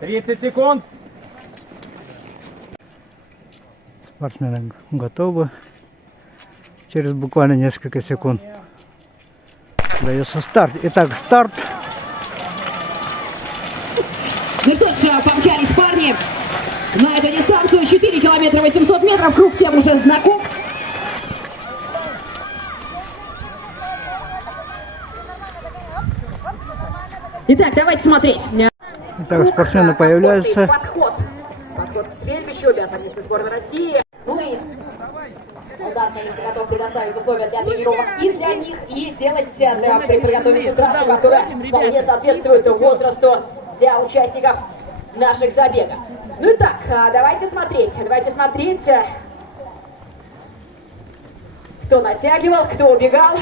30 секунд. Спортсмены готовы. Через буквально несколько секунд дается старт. Итак, старт. Ну что ж, помчались парни на эту дистанцию. 4 километра 800 метров. Круг всем уже знаком. Итак, давайте смотреть. Итак, спортсмены появляются. Подход к стрельбищу, биатлонисты сборной России. Ну и солдат, конечно, готов предоставить условия для тренировок и для них, и сделать, приготовить ту трассу, которая вполне соответствует возрасту для участников наших забегов. Ну и так, давайте смотреть, кто натягивал, кто убегал.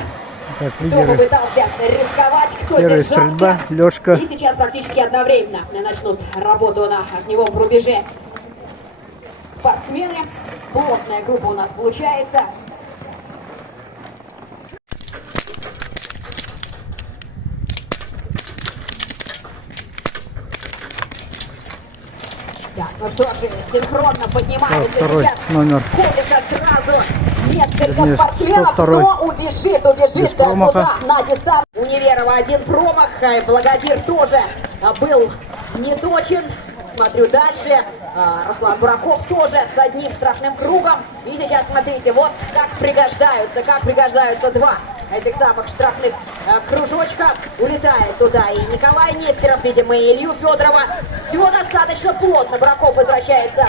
Так, Кто лидеры. попытался рисковать, кто Первая держался. стрельба, Лёшка. И сейчас практически одновременно начнут работу на огневом рубеже спортсмены. Плотная группа у нас получается. Так, ну что же, синхронно поднимается Второй сейчас. номер. Ходится сразу несколько Вернее, спортсменов. 102-й. Кто убежит Без промаха. туда, на дистанцию. У Неверова один промах. Благодир тоже был неточен. Смотрю дальше. Руслан Бураков тоже с одним страшным кругом. И сейчас смотрите, вот как пригождаются два этих самых штрафных кружочка. Улетает туда и Николай Нестеров, видимо, и Илью Федорова. Все достаточно плотно. Бураков возвращается.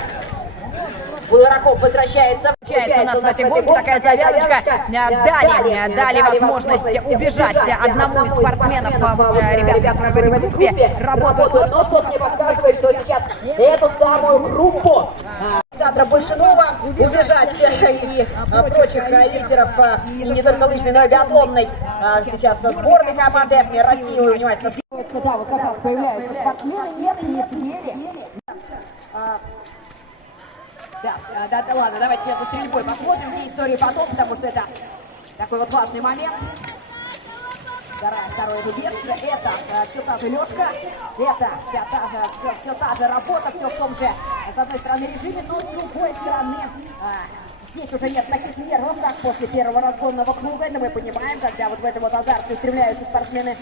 Получается у нас в этой гонке такая завязочка. Дали возможность убежать одному из спортсменов, ребят, которые в этой группе работают. Но что-то мне подсказывает, что сейчас эту самую группу Александра Большинова убежать и прочих лидеров, и не только лыжной, но и биатлонной сейчас сборной команды России. Вы внимательно смотрите. Да, вот как раз появляются спортсмены, нет, не съели. Да, ладно, давайте сейчас за стрельбой посмотрим все истории потом, потому что это такой вот важный момент. Второе рубеж, это все та же Лёшка, это все та же работа, все в том же, с одной стороны, режиме, но с другой стороны, здесь уже нет таких нервов, как после первого разгонного круга, это мы понимаем, когда вот в этом вот азарте устремляются спортсмены.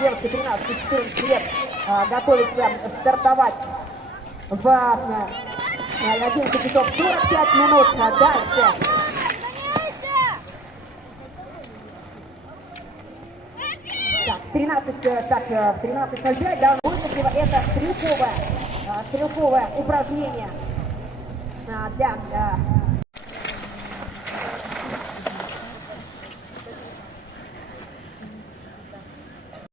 Девушка 13-14 лет готовится стартовать в 11 часов 45 минут. Дальше. Так, 13:05, да, это стрелковое упражнение для